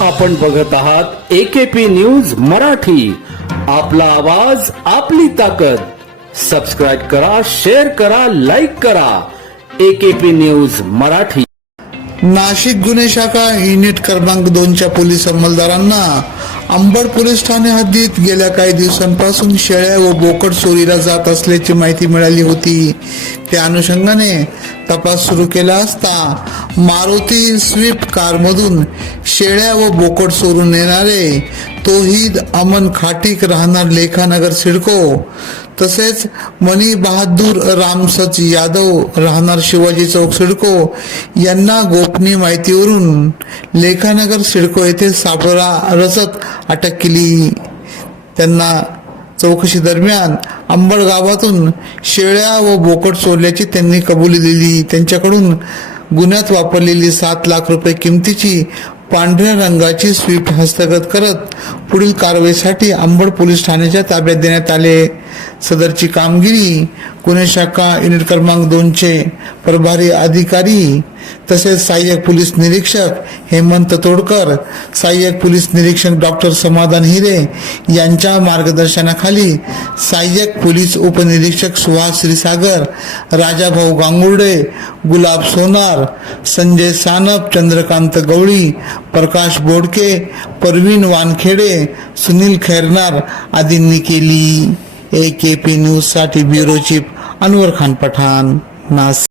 आपण बघत आहात एकेपी न्यूज मराठी. आपला आवाज आपली ताकद. सबस्क्राईब करा शेअर करा लाईक करा. AKP news Marathi. नाशिक गुन्हे शाखा युनिट क्रमांक दोनच्या पोलीस अंमलदारांना अंबड पोलीस ठाणे हद्दीत गेल्या काही दिवसांपासून शेळ्या व बोकड चोरीला जात असल्याची माहिती मिळाली होती. त्या अनुषंगाने तपास सुरू केला असता मारुती स्विफ्ट कारमधून शेळ्या व बोकड चोरून येणारे तोहीद अमन खाटीक राहणार लेखानगर सिडको तसेच मणी बहादूर रामसच यादव राहणार शिवाजी चौक सिडको यांना गोपनीय माहितीवरून लेखानगर सिडको येथे सापळा रचत अटक केली. त्यांना चौकशी दरम्यान अंबड गावातून शेळ्या व बोकड चोरल्याची त्यांनी कबुली दिली. त्यांच्याकडून गुन्ह्यात वापरलेली सात लाख रुपये किमतीची पांढऱ्या रंगाची स्विफ्ट हस्तगत करत पुढील कारवाईसाठी अंबड पोलीस ठाण्याच्या ताब्यात देण्यात आले. सदरची कामगिरी गुन्हे शाखा युनिट क्रमांक दोनचे प्रभारी अधिकारी तसेच सहाय्यक पोलीस निरीक्षक हेमंत तोडकर सहाय्यक पोलीस निरीक्षक डॉक्टर समाधान हिरे यांच्या मार्गदर्शनाखाली सहाय्यक पोलीस उपनिरीक्षक सुहास श्रीसागर राजाभाऊ गांगुर्डे गुलाब सोनार संजय सानप चंद्रकांत गवळी प्रकाश बोडके परवीन वानखेडे सुनील खैरनार आदींनी केली. ए के पी न्यूजसाठी ब्युरो चीफ अनवर खान पठाण. नास